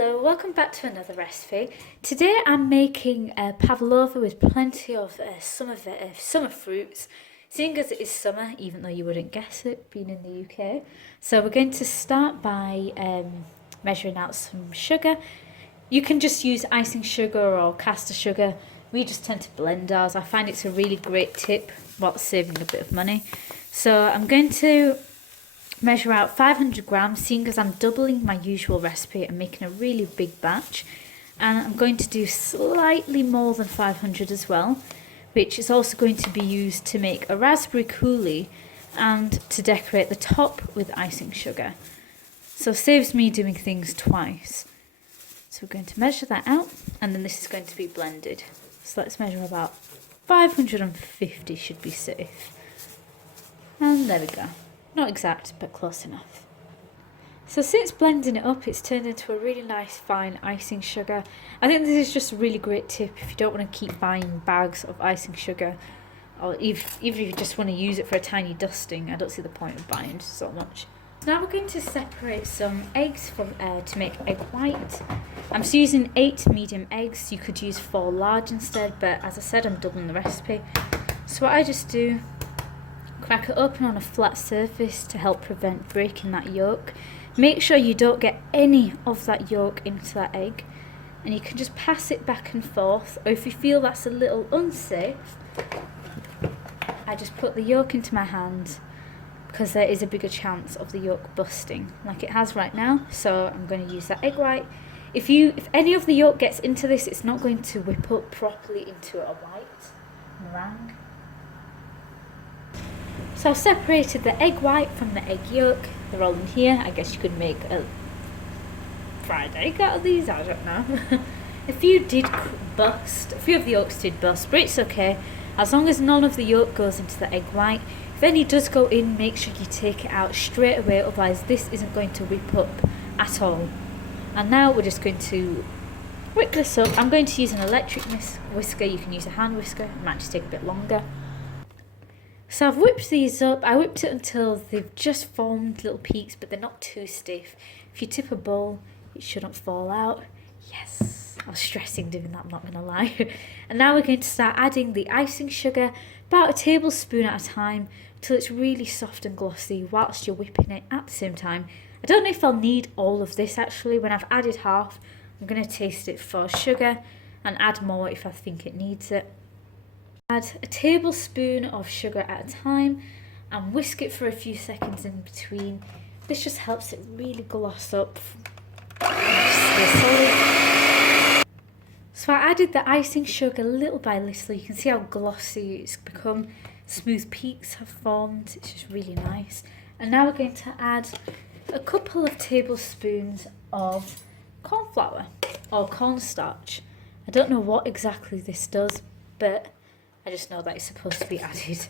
Hello, welcome back to another recipe. Today I'm making a pavlova with plenty of summer fruits, seeing as it is summer, even though you wouldn't guess it being in the UK. So we're going to start by measuring out some sugar. You can just use icing sugar or caster sugar. We just tend to blend ours. I find it's a really great tip while saving a bit of money. So I'm going to measure out 500 grams, seeing as I'm doubling my usual recipe and making a really big batch. And I'm going to do slightly more than 500 as well, which is also going to be used to make a raspberry coulis and to decorate the top with icing sugar. So it saves me doing things twice. So we're going to measure that out, and then this is going to be blended. So let's measure about 550 should be safe. And there we go. Not exact, but close enough. So since blending it up, it's turned into a really nice fine icing sugar. I think this is just a really great tip if you don't want to keep buying bags of icing sugar, or even if you just want to use it for a tiny dusting. I don't see the point of buying so much. Now we're going to separate some eggs to make egg white. I'm just using 8 medium eggs. You could use 4 large instead, but as I said, I'm doubling the recipe. So what I just do, crack it open on a flat surface to help prevent breaking that yolk. Make sure you don't get any of that yolk into that egg, and you can just pass it back and forth, or if you feel that's a little unsafe, I just put the yolk into my hand, because there is a bigger chance of the yolk busting like it has right now. So I'm going to use that egg white. If any of the yolk gets into this, it's not going to whip up properly into a white meringue. So I've separated the egg white from the egg yolk. They're all in here. I guess you could make a fried egg out of these, I don't know. A few of the yolks did bust, but it's okay. As long as none of the yolk goes into the egg white. If any does go in, make sure you take it out straight away, otherwise this isn't going to whip up at all. And now we're just going to whip this up. I'm going to use an electric whisker. You can use a hand whisker. It might just take a bit longer. So I've whipped these up. I whipped it until they've just formed little peaks, but they're not too stiff. If you tip a bowl, it shouldn't fall out. Yes, I was stressing doing that, I'm not going to lie. And now we're going to start adding the icing sugar, about a tablespoon at a time, till it's really soft and glossy whilst you're whipping it at the same time. I don't know if I'll need all of this actually. When I've added half, I'm going to taste it for sugar and add more if I think it needs it. Add a tablespoon of sugar at a time and whisk it for a few seconds in between. This just helps it really gloss up. So I added the icing sugar little by little. You can see how glossy it's become. Smooth peaks have formed. It's just really nice. And now we're going to add a couple of tablespoons of corn flour or cornstarch. I don't know what exactly this does, but I just know that it's supposed to be added.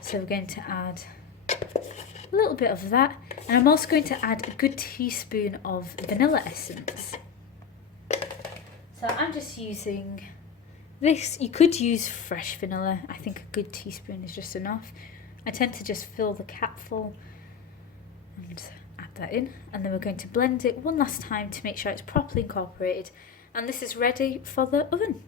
So we're going to add a little bit of that, and I'm also going to add a good teaspoon of vanilla essence. So I'm just using this. You could use fresh vanilla. I think a good teaspoon is just enough. I tend to just fill the cap full and add that in, and then we're going to blend it one last time to make sure it's properly incorporated, and this is ready for the oven.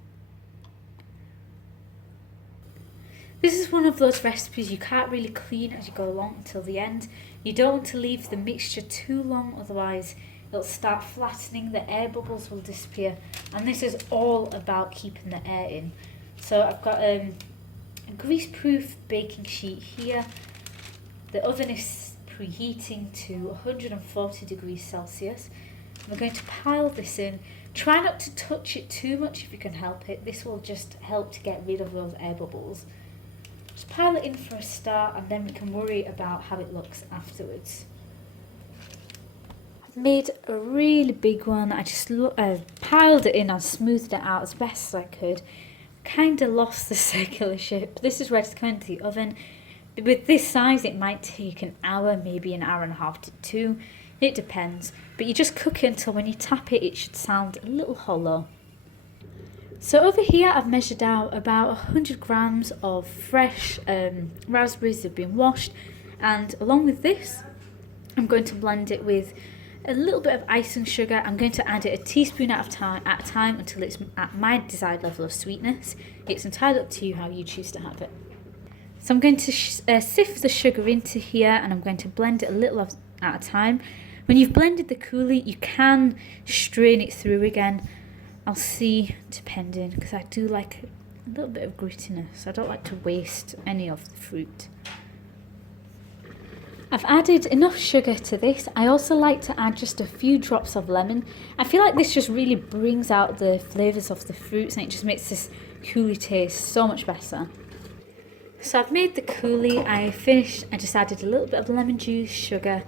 This is one of those recipes you can't really clean as you go along until the end. You don't want to leave the mixture too long, otherwise it'll start flattening, the air bubbles will disappear, and this is all about keeping the air in. So I've got a grease-proof baking sheet here. The oven is preheating to 140 degrees Celsius. We're going to pile this in. Try not to touch it too much if you can help it. This will just help to get rid of those air bubbles. Just pile it in for a start, and then we can worry about how it looks afterwards. I've made a really big one. I just piled it in and smoothed it out as best as I could. Kind of lost the circular shape. This is ready to go into the oven. With this size, it might take an hour, maybe an hour and a half to 2. It depends. But you just cook it until when you tap it, it should sound a little hollow. So over here I've measured out about 100 grams of fresh raspberries that have been washed, and along with this I'm going to blend it with a little bit of icing sugar. I'm going to add it a teaspoon at a time until it's at my desired level of sweetness. It's entirely up to you how you choose to have it. So I'm going to sift the sugar into here, and I'm going to blend it a little at a time. When you've blended the coulis, you can strain it through again. I'll see, depending, because I do like a little bit of grittiness. I don't like to waste any of the fruit. I've added enough sugar to this. I also like to add just a few drops of lemon. I feel like this just really brings out the flavours of the fruits, and it just makes this coulis taste so much better. So I've made the coulis, I finished, I just added a little bit of lemon juice, sugar,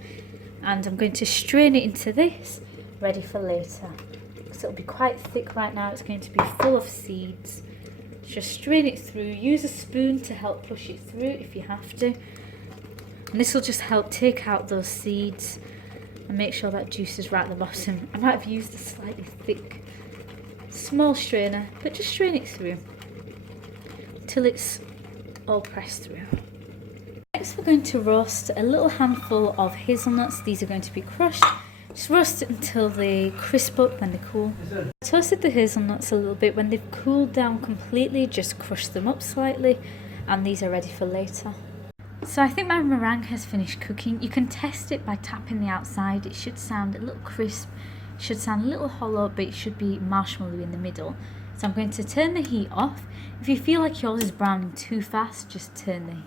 and I'm going to strain it into this, ready for later. So it'll be quite thick right now, it's going to be full of seeds. Just strain it through, use a spoon to help push it through if you have to. And this will just help take out those seeds and make sure that juice is right at the bottom. I might have used a slightly thick, small strainer, but just strain it through till it's all pressed through. Next we're going to roast a little handful of hazelnuts. These are going to be crushed. Just roast it until they crisp up when they cool. I toasted the hazelnuts a little bit. When they've cooled down completely, just crush them up slightly, and these are ready for later. So I think my meringue has finished cooking. You can test it by tapping the outside. It should sound a little crisp, it should sound a little hollow, but it should be marshmallowy in the middle. So I'm going to turn the heat off. If you feel like yours is browning too fast, just turn the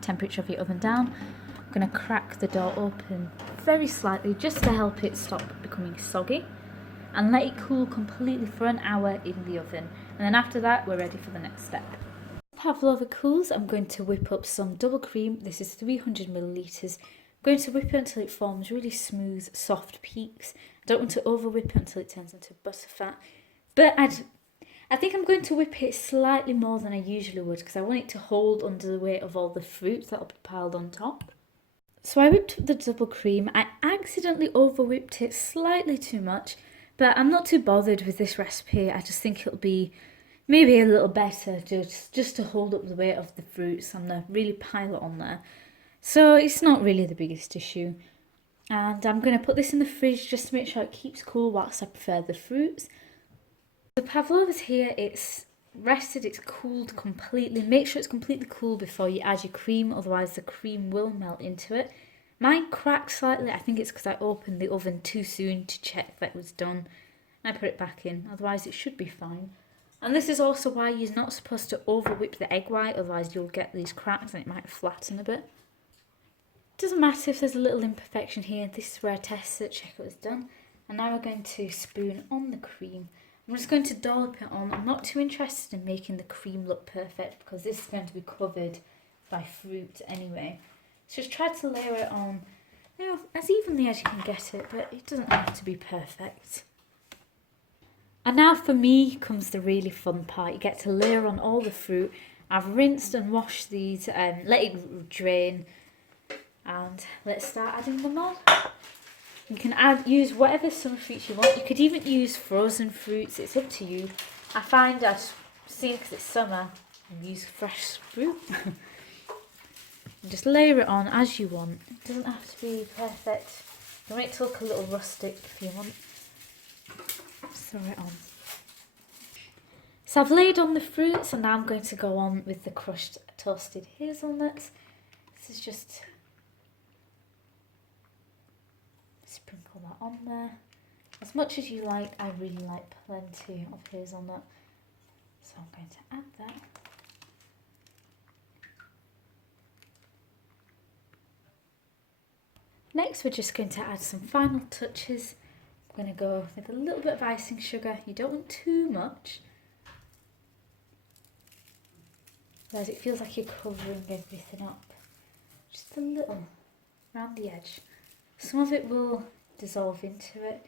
temperature of your oven down. I'm going to crack the door open very slightly just to help it stop becoming soggy, and let it cool completely for an hour in the oven. And then after that, we're ready for the next step. Pavlova cools, I'm going to whip up some double cream. This is 300 millilitres. I'm going to whip it until it forms really smooth, soft peaks. I don't want to over whip it until it turns into butterfat. But I think I'm going to whip it slightly more than I usually would, because I want it to hold under the weight of all the fruit that'll be piled on top. So I whipped up the double cream. I accidentally over whipped it slightly too much, but I'm not too bothered with this recipe. I just think it'll be maybe a little better just to hold up the weight of the fruits and really pile it on there. So it's not really the biggest issue. And I'm going to put this in the fridge just to make sure it keeps cool whilst I prepare the fruits. The Pavlova's here, it's rested, it's cooled completely. Make sure it's completely cool before you add your cream, otherwise the cream will melt into it. Mine cracked slightly. I think it's because I opened the oven too soon to check that it was done. I put it back in, otherwise it should be fine. And this is also why you're not supposed to over whip the egg white, otherwise you'll get these cracks and it might flatten a bit. Doesn't matter if there's a little imperfection here. This is where I test it, check it was done. And now we're going to spoon on the cream. I'm just going to dollop it on. I'm not too interested in making the cream look perfect because this is going to be covered by fruit anyway. So just try to layer it on, as evenly as you can get it, but it doesn't have to be perfect. And now for me comes the really fun part. You get to layer on all the fruit. I've rinsed and washed these and let it drain. And let's start adding them on. You can use whatever summer fruits you want. You could even use frozen fruits. It's up to you. I find I've seen, because it's summer, and use fresh fruit. Just layer it on as you want. It doesn't have to be perfect. You want it to look a little rustic if you want. Throw it on. So I've laid on the fruits, and now I'm going to go on with the crushed toasted hazelnuts. This is just sprinkle that on there as much as you like. I really like plenty of hazelnut, so I'm going to add that. Next we're just going to add some final touches. I'm going to go with a little bit of icing sugar. You don't want too much, otherwise it feels like you're covering everything up. Just a little around the edge. Some of it will dissolve into it,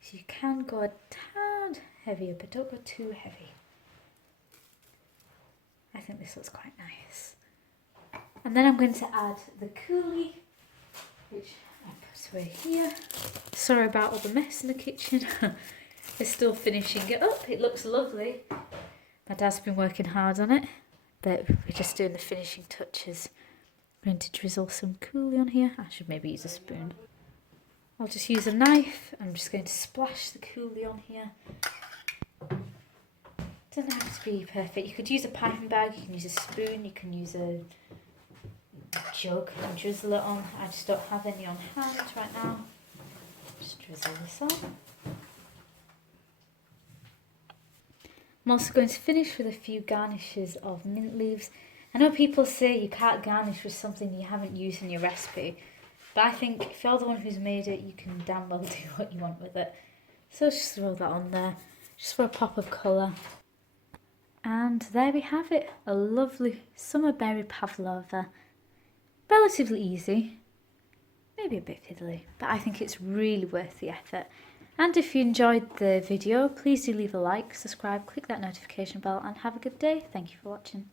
so you can go a tad heavier, but don't go too heavy. I think this looks quite nice. And then I'm going to add the coulis, which I put away here. Sorry about all the mess in the kitchen. They're still finishing it up. It looks lovely. My dad's been working hard on it, but we're just doing the finishing touches. I'm going to drizzle some coulis on here. I should maybe use a spoon. I'll just use a knife. I'm just going to splash the coulis on here. Doesn't have to be perfect. You could use a piping bag, you can use a spoon, you can use a jug and drizzle it on. I just don't have any on hand right now. Just drizzle this on. I'm also going to finish with a few garnishes of mint leaves. I know people say you can't garnish with something you haven't used in your recipe, but I think if you're the one who's made it, you can damn well do what you want with it. So just throw that on there, just for a pop of colour. And there we have it, a lovely summer berry pavlova. Relatively easy, maybe a bit fiddly, but I think it's really worth the effort. And if you enjoyed the video, please do leave a like, subscribe, click that notification bell, and have a good day. Thank you for watching.